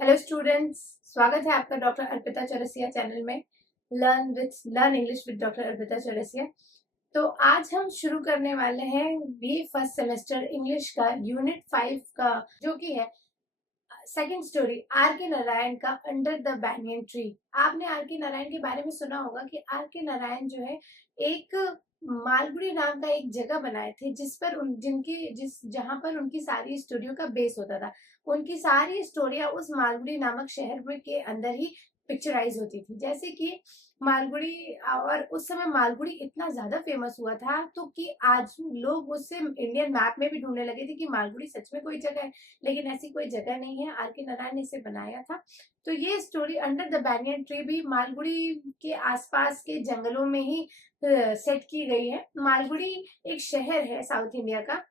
Hello students, स्वागत है आपका डॉक्टर अर्पिता चौरसिया चैनल में। Learn English with doctor Arpita Chaurasia. तो आज हम शुरू करने वाले हैं बी फर्स्ट सेमेस्टर इंग्लिश का यूनिट 5 का, जो कि है second story are K Narayan का अंडर द बैंगन ट्री। आपने आर के नारायण के बारे में सुना होगा कि आर के नारायण जो है एक मालगुड़ी नाम का एक जगह बनाए थे जिस पर जहां पर उनकी सारी स्टोरियों का बेस होता था। उनकी सारी स्टोरियां उस मालगुड़ी नामक शहर में के अंदर ही पिक्चराइज होती थी। जैसे कि मालगुड़ी, और उस समय मालगुड़ी इतना ज्यादा फेमस हुआ था तो कि आज लोग उससे इंडियन मैप में भी ढूंढने लगे थे कि मालगुड़ी सच में कोई जगह है, लेकिन ऐसी कोई जगह नहीं है। आर के नारायण ने इसे बनाया था। तो ये स्टोरी अंडर द बैंगन ट्री भी मालगुड़ी के आसपास के जंगलों में ही सेट की गई है। मालगुड़ी एक शहर है साउथ इंडिया का,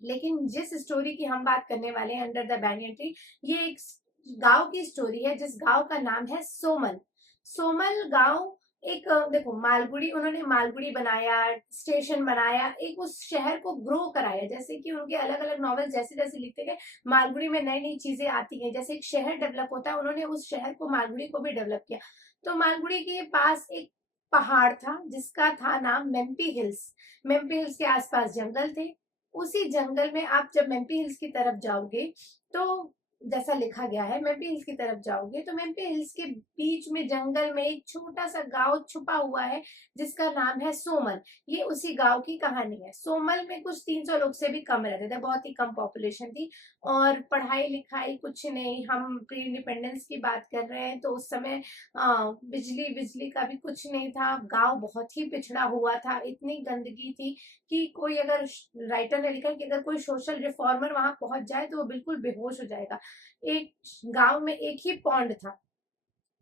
लेकिन जिस स्टोरी की हम बात करने वाले हैं अंडर द बैंगन ट्री, ये एक गांव की स्टोरी है जिस गांव का नाम है सोमल। सोमल गांव एक देखो, मालगुड़ी, उन्होंने मालगुड़ी बनाया, स्टेशन बनाया, एक उस शहर को ग्रो कराया। जैसे कि उनके अलग अलग नॉवेल जैसे जैसे लिखते गए, मालगुड़ी में नई नई चीजें आती हैं। जैसे एक शहर डेवलप होता है, उन्होंने उस शहर को, मालगुड़ी को भी डेवलप किया। तो मालगुड़ी के पास एक पहाड़ था जिसका था नाम मेम्पी हिल्स। मेम्पी हिल्स के आसपास जंगल थे। उसी जंगल में आप जब मेम्पी हिल्स की तरफ जाओगे तो जैसा लिखा गया है, मेम्पी हिल्स की तरफ जाओगे तो मेम्पी हिल्स के बीच में जंगल में एक छोटा सा गांव छुपा हुआ है जिसका नाम है सोमल। ये उसी गांव की कहानी है। सोमल में कुछ 300 लोग से भी कम रहते थे, बहुत ही कम पॉपुलेशन थी, और पढ़ाई लिखाई कुछ नहीं। हम प्री इंडिपेंडेंस की बात कर रहे हैं तो उस समय बिजली बिजली का भी कुछ नहीं था। गांव बहुत ही पिछड़ा हुआ था, इतनी गंदगी थी कि कोई, अगर राइटर ने लिखा है कि अगर कोई सोशल रिफॉर्मर वहां पहुंच जाए तो वो बिल्कुल बेहोश हो जाएगा। एक गांव में एक ही पॉन्ड था,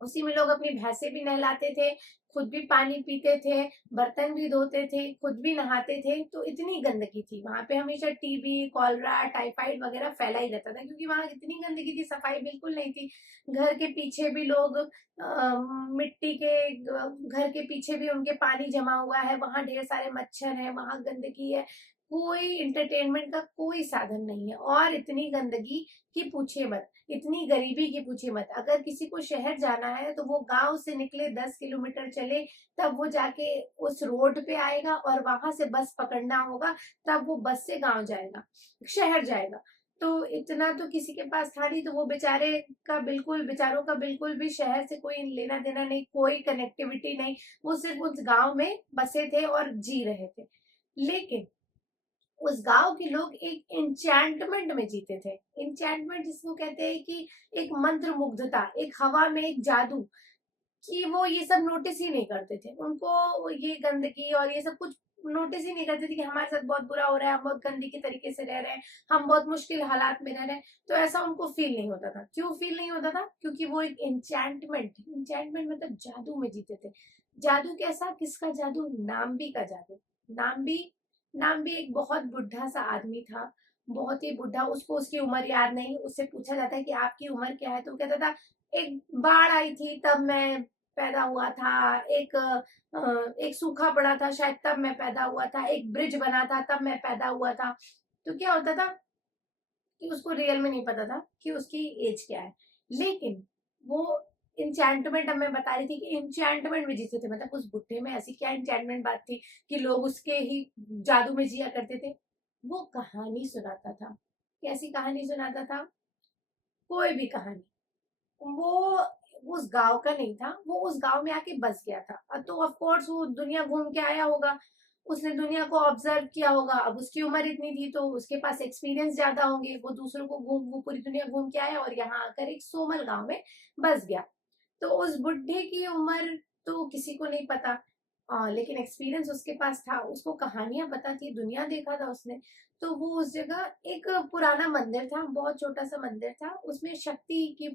उसी में लोग अपनी भैंसे भी नहलाते थे, खुद भी पानी पीते थे, बर्तन भी धोते थे, खुद भी नहाते थे। तो इतनी गंदगी थी वहां पे, हमेशा टीबी, कॉलरा, टाइफाइड वगैरह फैला ही रहता था क्योंकि वहां इतनी गंदगी थी, सफाई बिल्कुल नहीं थी। घर के पीछे भी लोग मिट्टी के, घर के पीछे भी उनके पानी जमा हुआ है, वहां ढेर सारे मच्छर है, वहां गंदगी है, कोई इंटरटेनमेंट का कोई साधन नहीं है, और इतनी गंदगी की पूछिए मत, इतनी गरीबी की पूछिए मत। अगर किसी को शहर जाना है तो वो गांव से निकले, 10 किलोमीटर चले, तब वो जाके उस रोड पे आएगा, और वहां से बस पकड़ना होगा, तब वो बस से गांव जाएगा, शहर जाएगा। तो इतना तो किसी के पास था नहीं, तो वो बेचारों का बिल्कुल भी शहर से कोई लेना देना नहीं, कोई कनेक्टिविटी नहीं। वो सिर्फ उस गांव में बसे थे और जी रहे थे। लेकिन उस गांव के लोग एक इंचैंटमेंट में जीते थे। इंचैंटमेंट जिसको कहते हैं कि एक मंत्र मुग्धता, एक हवा में एक जादू, कि वो ये सब नोटिस ही नहीं करते थे। उनको ये गंदगी और ये सब कुछ नोटिस ही नहीं करते थे कि हमारे साथ बहुत बुरा हो रहा है, हम बहुत गंदगी तरीके से रह रहे हैं, हम बहुत मुश्किल हालात में रह रहे हैं। तो ऐसा उनको फील नहीं होता था। क्यों फील नहीं होता था? क्योंकि वो एक इंचैंटमेंट मतलब जादू में जीते थे। जादू कैसा? किसका जादू? नाम्बी का जादू। नाम्बी, नाम्बी एक बहुत बुढ़ा सा आदमी था, बहुत ही बुढ़ा। उसको उसकी उम्र याद नहीं। उससे पूछा जाता है कि आपकी उम्र क्या है, तो वो कहता था एक बाढ़ आई थी तब मैं पैदा हुआ था, एक सूखा पड़ा था शायद तब मैं पैदा हुआ था, एक ब्रिज बना था तब मैं पैदा हुआ था। तो क्या होता था कि उसको रियल में नहीं पता था कि उसकी एज क्या है। लेकिन वो इंचैंटमेंट, अब मैं बता रही थी कि इंचैंटमेंट में जीते थे। मतलब उस बुढ़े में ऐसी क्या इंचैंटमेंट बात थी कि लोग उसके ही जादू में जिया करते थे। वो कहानी सुनाता था। कैसी कहानी सुनाता था? कोई भी कहानी। वो उस गांव का नहीं था, वो उस गांव में आके बस गया था, तो ऑफ कोर्स वो दुनिया घूम के आया होगा, उसने दुनिया को ऑब्जर्व किया होगा। अब उसकी उम्र इतनी थी तो उसके पास एक्सपीरियंस ज्यादा होंगे। वो पूरी दुनिया घूम के आया और यहाँ आकर एक सोमल गांव में बस गया। तो उस बुढ़े की उम्र तो किसी को नहीं पता, लेकिन एक्सपीरियंस उसके पास था, उसको कहानियां पता थी, दुनिया देखा था उसने। तो वो उस जगह एक पुराना मंदिर था, बहुत छोटा सा मंदिर था, उसमें शक्ति की,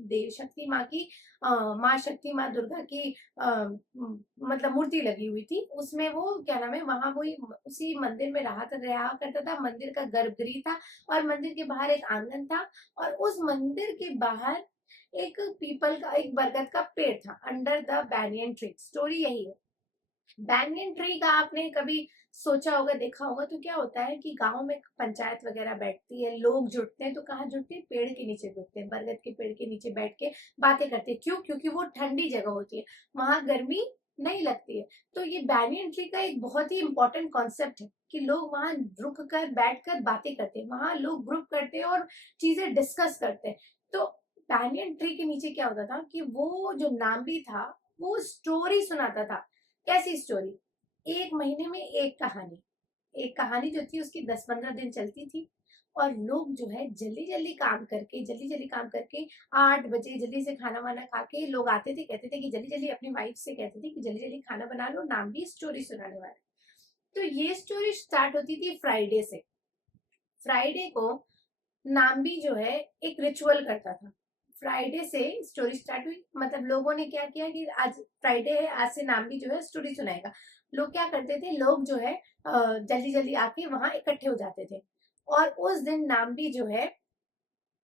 देव शक्ति माँ की, माँ शक्ति, माँ दुर्गा की मतलब मूर्ति लगी हुई थी। उसमें वो क्या नाम है, वहां वो उसी मंदिर में रहा करता था। मंदिर का गर्भगृह था और मंदिर के बाहर एक आंगन था, और उस मंदिर के बाहर एक बरगद का पेड़ था, under the Banyan tree. Story यही है। बैंगन ट्री का आपने कभी सोचा होगा, देखा होगा, तो क्या होता है कि गांव में पंचायत वगैरह बैठती है, लोग जुटते हैं, तो कहाँ जुटते हैं? पेड़ के नीचे जुटते हैं, बरगद के पेड़ के नीचे बैठ के बातें करते हैं। क्यों? क्योंकि वो ठंडी जगह होती है, वहां गर्मी नहीं लगती है। तो ये बैंगन ट्री का एक बहुत ही इंपॉर्टेंट कॉन्सेप्ट है कि लोग वहां रुक कर बैठ कर बातें करते हैं, वहां लोग ग्रुप करते हैं और चीजें डिस्कस करते हैं। तो बैंगन ट्री के नीचे क्या होता था कि वो जो नाम्बी था वो स्टोरी सुनाता था। कैसी स्टोरी? एक महीने में एक कहानी। एक कहानी जो थी उसकी 10-15 दिन चलती थी। और लोग जो है जल्दी जल्दी काम करके 8 बजे जल्दी से खाना वाना खा के लोग आते थे, कहते थे कि जल्दी जल्दी, अपनी वाइफ से कहते थे कि जल्दी जल्दी खाना बना लो, नाम भी स्टोरी सुनाने वाला है। तो ये स्टोरी स्टार्ट होती थी फ्राइडे से। फ्राइडे को नाम्बी जो है एक रिचुअल करता था। फ्राइडे से स्टोरी स्टार्ट हुई, मतलब लोगों ने क्या किया कि आज फ्राइडे है, आज से नाम्बी जो है स्टोरी सुनाएगा। लोग क्या करते थे, लोग जो है जल्दी जल्दी आके वहां इकट्ठे हो जाते थे। और उस दिन नाम्बी जो है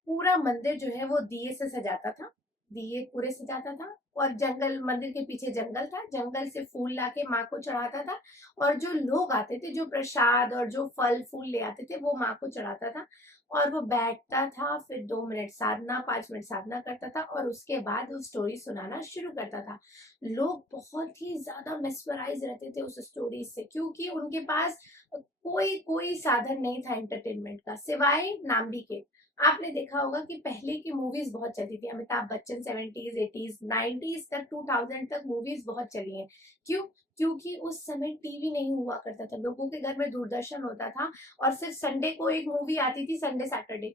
पूरा मंदिर जो है वो दिए से सजाता था, दिए पूरे सजाता था। और जंगल, मंदिर के पीछे जंगल था, जंगल से फूल लाके माँ को चढ़ाता था। और जो लोग आते थे, जो प्रसाद और जो फल फूल ले आते थे, वो माँ को चढ़ाता था। और वो बैठता था, फिर 2 मिनट साधना, 5 मिनट साधना करता था, और उसके बाद वो स्टोरी सुनाना शुरू करता था। लोग बहुत ही ज्यादा मेस्मराइज रहते थे उस स्टोरी से, क्योंकि उनके पास कोई कोई साधन नहीं था एंटरटेनमेंट का सिवाय नाम्बी के। आपने देखा होगा कि पहले की मूवीज बहुत चलती थी, Amitabh Bachchan 70s 80s 90s तक, 2000 तक मूवीज बहुत चली हैं। क्यों? क्योंकि उस समय टीवी नहीं हुआ करता था, लोगों के घर में दूरदर्शन होता था। और सिर्फ संडे को एक मूवी आती थी, संडे सैटरडे।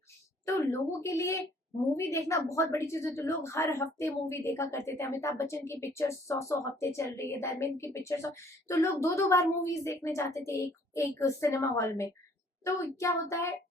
तो लोगों के लिए मूवी देखना बहुत बड़ी चीज होती है, लोग हर हफ्ते मूवी देखा करते थे। अमिताभ बच्चन की पिक्चर 100 हफ्ते चल रही है, धर्मेंद्र की पिक्चर 100, तो लोग 2-2 बार मूवीज देखने जाते थे एक एक सिनेमा हॉल में। तो क्या होता है,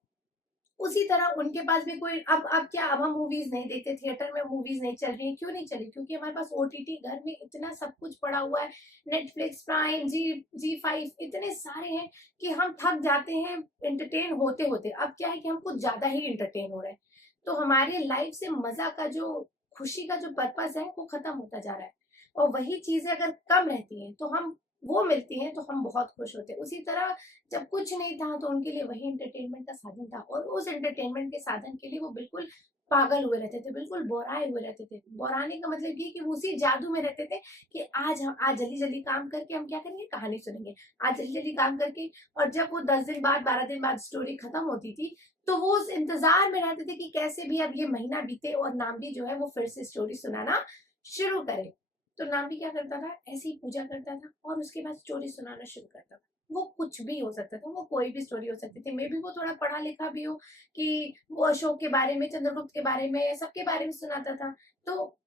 उसी तरह उनके पास भी कोई, अब क्या, अब हम मूवीज नहीं देखते, थिएटर में मूवीज नहीं चल रही है। क्यों नहीं चली? क्योंकि हमारे पास ओटीटी घर में इतना सब कुछ पड़ा हुआ है, नेटफ्लिक्स, प्राइम, जी5 इतने सारे हैं कि हम थक जाते हैं एंटरटेन होते होते। अब क्या है कि हम कुछ ज्यादा ही एंटरटेन हो रहे हैं, तो हमारे लाइफ से मजा का जो, खुशी का जो पर्पस है वो खत्म होता जा रहा है। और वही चीजें अगर कम रहती हैं तो हम, वो मिलती हैं तो हम बहुत खुश होते हैं। उसी तरह जब कुछ नहीं था तो उनके लिए वही एंटरटेनमेंट का साधन था, और उस एंटरटेनमेंट के साधन के लिए वो बिल्कुल पागल हुए रहते थे, बिल्कुल बोराए हुए रहते थे। बोराने का मतलब ये कि वो उसी जादू में रहते थे कि आज जल्दी जल्दी काम करके हम क्या करेंगे, कहानी सुनेंगे, आज जल्दी जल्दी काम करके। और जब वो 10 दिन बाद, 12 दिन बाद स्टोरी खत्म होती थी, तो वो उस इंतजार में रहते थे कि कैसे भी अब ये महीना बीते और नाम्बी जो है वो फिर से स्टोरी सुनाना शुरू करे। तो नाम्बी क्या करता था, ऐसी ही पूजा करता था और उसके बाद स्टोरी सुनाना शुरू करता था। वो कुछ भी हो सकता था, वो कोई भी स्टोरी हो सकती थी, मे बी वो थोड़ा पढ़ा लिखा भी हो, कि वो अशोक के बारे में, चंद्रगुप्त के बारे में, सबके बारे में सुनाता था। तो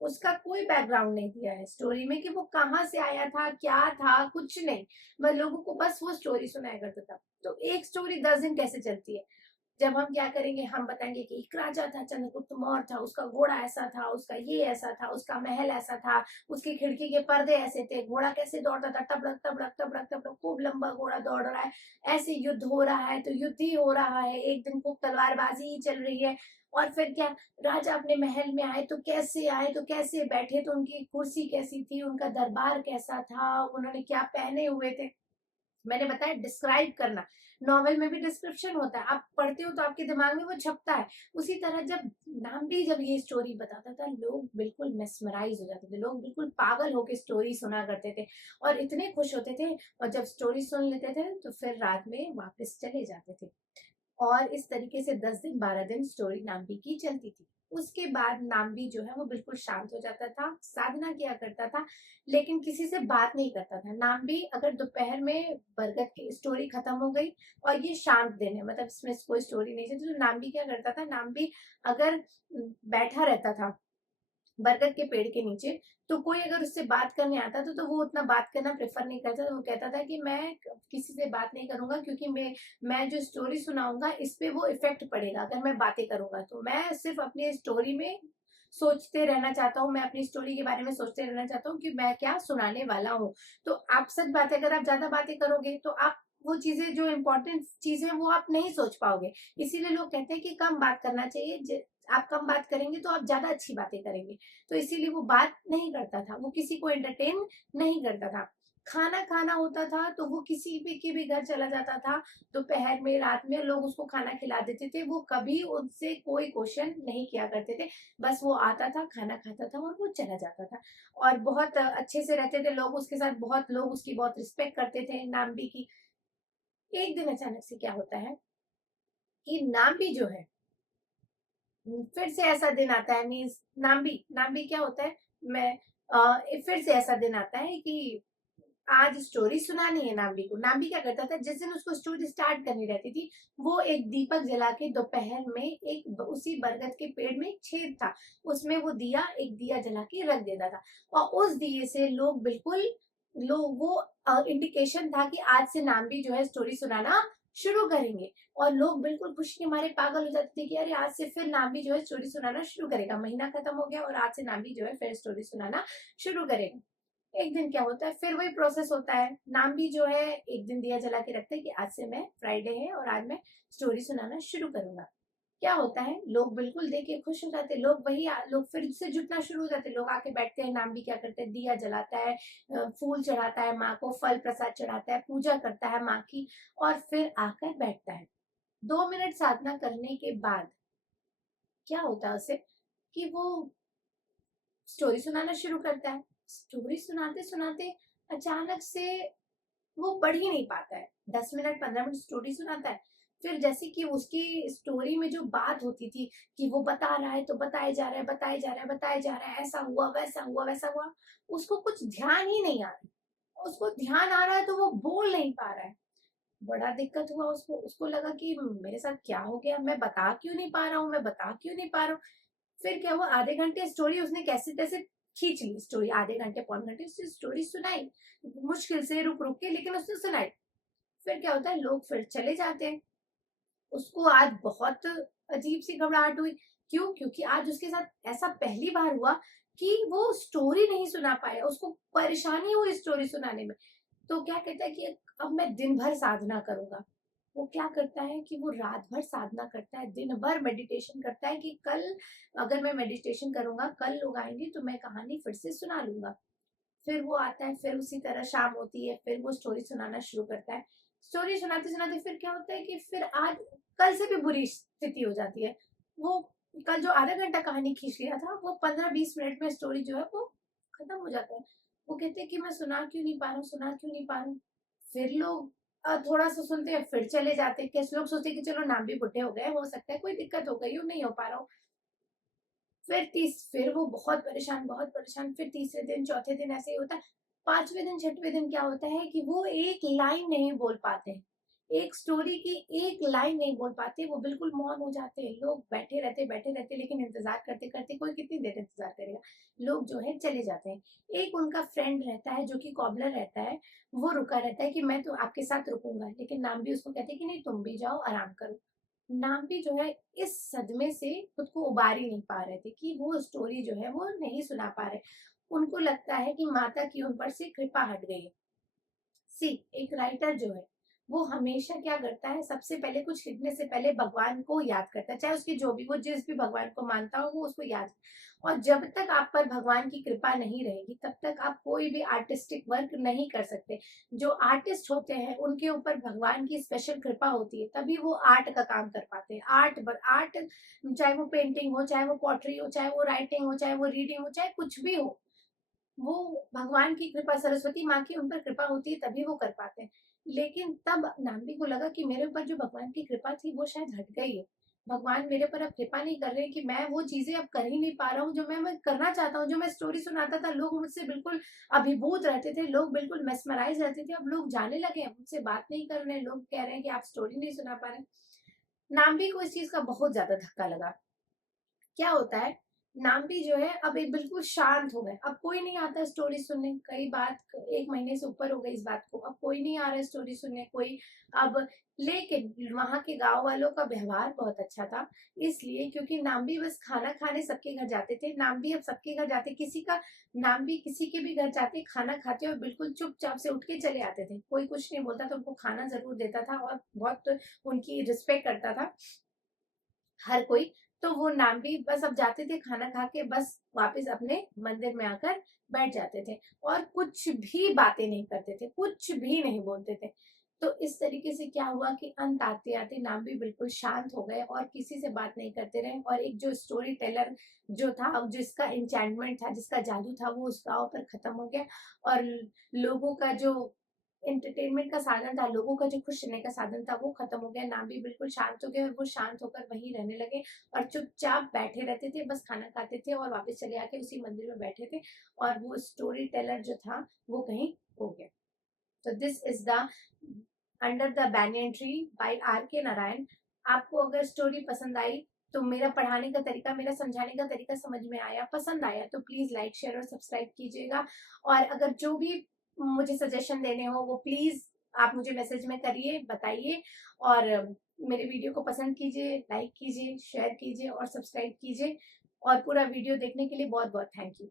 उसका कोई बैकग्राउंड नहीं दिया है स्टोरी में कि वो कहाँ से आया था, क्या था, कुछ नहीं। मैं लोगों को बस वो स्टोरी सुनाया करता था। तो एक स्टोरी 10 दिन कैसे चलती है? जब हम क्या करेंगे, हम बताएंगे कि एक राजा था, चंद्रगुप्त मौर्य था, उसका घोड़ा ऐसा था, उसका ये ऐसा था, उसका महल ऐसा था, उसकी खिड़की के पर्दे ऐसे थे, घोड़ा कैसे दौड़ता था, टबड़क टबड़क टबड़क टबड़क, खूब लंबा घोड़ा दौड़ रहा है, ऐसे युद्ध हो रहा है, तो युद्ध ही हो रहा है, एक दिन खूब तलवारबाजी ही चल रही है। और फिर क्या, राजा अपने महल में आए तो कैसे आए, तो कैसे बैठे, तो उनकी कुर्सी कैसी थी, उनका दरबार कैसा था, उन्होंने क्या पहने हुए थे। मैंने बताया डिस्क्राइब करना, नॉवेल में भी डिस्क्रिप्शन होता है, आप पढ़ते हो तो आपके दिमाग में वो छपता है। उसी तरह जब नाम्बी जब ये स्टोरी बताता था, लोग बिल्कुल मेस्मराइज हो जाते थे, लोग बिल्कुल पागल होके स्टोरी सुना करते थे और इतने खुश होते थे। और जब स्टोरी सुन लेते थे तो फिर रात में वापस चले जाते थे। और इस तरीके से 10 दिन 12 दिन स्टोरी नाम्बी की चलती थी। उसके बाद नाम्बी जो है वो बिल्कुल शांत हो जाता था, साधना किया करता था, लेकिन किसी से बात नहीं करता था। नाम्बी अगर दोपहर में बरगद की स्टोरी खत्म हो गई और ये शांत दिन है, मतलब इसमें कोई स्टोरी नहीं चलती, तो नाम्बी क्या करता था, नाम्बी अगर बैठा रहता था बरगद के पेड़ के नीचे, तो कोई अगर उससे बात करने आता था तो वो उतना बात करना प्रेफर नहीं करता था। वो कहता था कि मैं किसी से बात नहीं करूंगा, क्योंकि मैं जो स्टोरी सुनाऊंगा इस पे वो इफेक्ट पड़ेगा अगर मैं बातें करूंगा। तो मैं सिर्फ अपनी स्टोरी में सोचते रहना चाहता हूँ, मैं अपनी स्टोरी के बारे में सोचते रहना चाहता हूँ कि मैं क्या सुनाने वाला हूँ। तो आप सच बात है, अगर आप ज्यादा बातें करोगे तो आप वो चीजें, जो इम्पोर्टेंट चीजें, वो आप नहीं सोच पाओगे। इसीलिए लोग कहते हैं कि कम बात करना चाहिए। आप कम बात करेंगे तो आप ज्यादा अच्छी बातें करेंगे। तो इसीलिए वो बात नहीं करता था, वो किसी को एंटरटेन नहीं करता था। खाना खाना होता था तो वो किसी भी के भी घर चला जाता था, दोपहर में, रात में लोग उसको खाना खिला देते थे, वो कभी उनसे कोई क्वेश्चन नहीं किया करते थे। बस वो आता था, खाना खाता था और वो चला जाता था, और बहुत अच्छे से रहते थे लोग उसके साथ, बहुत लोग उसकी बहुत रिस्पेक्ट करते थे नाम्बी की। एक दिन अचानक से क्या होता है कि नाम्बी जो है, फिर से ऐसा दिन आता है, मीन्स नाम्बी नाम्बी क्या होता है, मैं फिर से ऐसा दिन आता है कि आज स्टोरी सुनानी है नाम्बी को। नाम्बी क्या करता था, जिस दिन उसको स्टोरी स्टार्ट करनी रहती थी, वो एक दीपक जला के दोपहर में उसी बरगद के पेड़ में एक छेद था, उसमें वो दिया, एक दिया जला के रख देता था, और उस दिए से लोग बिल्कुल, लोग वो इंडिकेशन था कि आज से नाम्बी जो है स्टोरी सुनाना शुरू करेंगे। और लोग बिल्कुल खुशी के मारे पागल हो जाते थे कि अरे आज से फिर नाम्बी जो है स्टोरी सुनाना शुरू करेगा, महीना खत्म हो गया और आज से नाम्बी जो है फिर स्टोरी सुनाना शुरू करेगा। एक दिन क्या होता है, फिर वही प्रोसेस होता है, नाम्बी जो है एक दिन दिया जला के रखते हैं कि आज से मैं, फ्राइडे है और आज मैं स्टोरी सुनाना शुरू करूंगा। क्या होता है, लोग बिल्कुल देख के खुश हो जाते हैं, लोग वही लोग फिर से जुटना शुरू हो जाते हैं, लोग आके बैठते हैं, नाम्बी क्या करते हैं, दिया जलाता है, फूल चढ़ाता है माँ को, फल प्रसाद चढ़ाता है, पूजा करता है माँ की, और फिर आकर बैठता है। 2 मिनट साधना करने के बाद क्या होता है उसे, कि वो स्टोरी सुनाना शुरू करता है। स्टोरी सुनाते सुनाते अचानक से वो बढ़ ही नहीं पाता है, 10 मिनट 15 मिनट स्टोरी सुनाता है, फिर जैसे कि उसकी स्टोरी में जो बात होती थी कि वो बता रहा है तो बताए जा रहा है, बताए जा रहा है, बताए जा रहा है, ऐसा हुआ वैसा हुआ वैसा हुआ, उसको कुछ ध्यान ही नहीं आ रहा, उसको ध्यान आ रहा है तो वो बोल नहीं पा रहा है। बड़ा दिक्कत हुआ उसको, उसको लगा कि मेरे साथ क्या हो गया, मैं बता क्यों नहीं पा रहा हूँ, मैं बता क्यों नहीं पा रहा हूँ। फिर क्या हुआ, आधे घंटे स्टोरी उसने कैसे तैसे खींच ली, स्टोरी आधे घंटे पौन घंटे उसने स्टोरी सुनाई, मुश्किल से रुक रुक के, लेकिन उसने सुनाई। फिर क्या होता है, लोग फिर चले जाते हैं। उसको आज बहुत अजीब सी घबराहट हुई। क्यों? क्योंकि आज उसके साथ ऐसा पहली बार हुआ कि वो स्टोरी नहीं सुना पाया, उसको परेशानी हुई स्टोरी सुनाने में। तो क्या कहता है कि अब मैं दिन भर साधना करूंगा। वो क्या करता है कि वो रात भर साधना करता है, दिन भर मेडिटेशन करता है कि कल अगर मैं मेडिटेशन करूंगा, कल लोग आएंगे तो मैं कहानी फिर से सुना लूंगा। फिर वो आता है, फिर उसी तरह शाम होती है, फिर वो स्टोरी सुनाना शुरू करता है। स्टोरी सुनाते सुनाते फिर क्या होता है कि फिर आज कल से भी बुरी स्थिति हो जाती है। वो कल जो आधा घंटा कहानी खींच लिया था, वो 15-20 मिनट में स्टोरी जो है वो खत्म हो जाता है। वो कहते हैं कि मैं सुना क्यों नहीं पा रहा हूँ, सुना क्यों नहीं पा रहा हूँ। फिर लोग थोड़ा सा सुनते हैं, फिर चले जाते हैं, कैसे लोग सोचते हैं कि चलो नाम भी बुढ़े हो गए, हो सकता है कोई दिक्कत हो गई हो, नहीं हो पा रहा हूँ। फिर वो बहुत परेशान, फिर तीसरे दिन चौथे दिन ऐसे ही होता है। पांचवें दिन छठवें दिन क्या होता है कि वो एक लाइन नहीं बोल पाते, एक स्टोरी की एक लाइन नहीं बोल पाते, वो बिल्कुल मौन हो जाते हैं। लोग बैठे रहते, लेकिन इंतजार करते करते, कोई कितनी देर इंतजार करेगा, लोग जो है चले जाते हैं। एक उनका फ्रेंड रहता है जो कि कॉबलर रहता है, वो रुका रहता है कि मैं तो आपके साथ रुकूंगा, लेकिन नाम भी उसको कहते हैं कि नहीं तुम भी जाओ, आराम करो। नाम भी जो है इस सदमे से खुद को उबार ही नहीं पा रहे थे कि वो स्टोरी जो है वो नहीं सुना पा रहे। उनको लगता है कि माता की उन पर से कृपा हट गई है। सी एक राइटर जो है वो हमेशा क्या करता है, सबसे पहले कुछ लिखने से पहले भगवान को याद करता है, चाहे उसकी जो भी, वो जिस भी भगवान को मानता हो वो उसको याद। और जब तक आप पर भगवान की कृपा नहीं रहेगी तब तक आप कोई भी आर्टिस्टिक वर्क नहीं कर सकते। जो आर्टिस्ट होते हैं उनके ऊपर भगवान की स्पेशल कृपा होती है, तभी वो आर्ट का काम कर पाते हैं। आर्ट चाहे वो पेंटिंग हो, चाहे वो पॉटरी हो, चाहे वो राइटिंग हो, चाहे वो रीडिंग हो, चाहे कुछ भी हो, वो भगवान की कृपा, सरस्वती माँ की उन पर कृपा होती है तभी वो कर पाते हैं। लेकिन तब नाम्बी को लगा कि मेरे ऊपर जो भगवान की कृपा थी वो शायद हट गई है। भगवान मेरे पर अब कृपा नहीं कर रहे कि मैं वो चीजें अब कर ही नहीं पा रहा हूँ जो मैं करना चाहता हूँ। जो मैं स्टोरी सुनाता था, लोग मुझसे बिल्कुल अभिभूत रहते थे, लोग बिल्कुल मेस्मराइज रहते थे, अब लोग जाने लगे हैं, मुझसे बात नहीं कर रहे हैं, लोग कह रहे हैं कि आप स्टोरी नहीं सुना पा रहे। नाम्बी को इस चीज का बहुत ज्यादा धक्का लगा। क्या होता है, नाम्बी जो है अब एक बिल्कुल शांत हो गए, अब कोई नहीं आता स्टोरी सुनने, कई बात 1 महीने से ऊपर हो गई इस बात को, अब कोई नहीं आ रहा है स्टोरी सुनने कोई। अब लेकिन वहां के गांव वालों का व्यवहार बहुत अच्छा था, इसलिए क्योंकि नाम्बी बस खाना खाने सबके घर जाते थे, नाम्बी अब सबके घर जाते, किसी का, नाम्बी किसी के भी घर जाते, खाना खाते और बिल्कुल चुपचाप से उठ के चले आते थे, कोई कुछ नहीं बोलता था, उनको खाना जरूर देता था और बहुत उनकी रिस्पेक्ट करता था हर कोई। तो वो नाम्बी बस अब जाते थे खाना खा के, बस वापस अपने मंदिर में आकर बैठ जाते थे और कुछ भी बातें नहीं करते थे, कुछ भी नहीं बोलते थे। तो इस तरीके से क्या हुआ कि अंत आते आते नाम्बी बिल्कुल शांत हो गए और किसी से बात नहीं करते रहे। और एक जो स्टोरी टेलर जो था, जिसका एन्चेंटमेंट था, जिसका जादू था, वो उस गांव पर खत्म हो गया। और लोगों का जो एंटरटेनमेंट का साधन था, लोगों का जो खुश रहने का साधन था, वो खत्म हो गया। नाम्बी बिल्कुल शांत हो गए और वो शांत होकर वहीं रहने लगे और चुपचाप बैठे रहते थे, बस खाना खाते थे और वापस चले आके उसी मंदिर में बैठे थे। और वो स्टोरी टेलर जो था वो कहीं हो गया। तो this is the Under the Banyan Tree by R K Narayan. आपको अगर स्टोरी पसंद आई, तो मेरा पढ़ाने का तरीका, मेरा समझाने का तरीका समझ में आया, पसंद आया, तो प्लीज लाइक शेयर और सब्सक्राइब कीजिएगा। और अगर जो भी मुझे सजेशन देने हो वो प्लीज आप मुझे मैसेज में करिए, बताइए। और मेरे वीडियो को पसंद कीजिए, लाइक कीजिए, शेयर कीजिए और सब्सक्राइब कीजिए। और पूरा वीडियो देखने के लिए बहुत बहुत थैंक यू।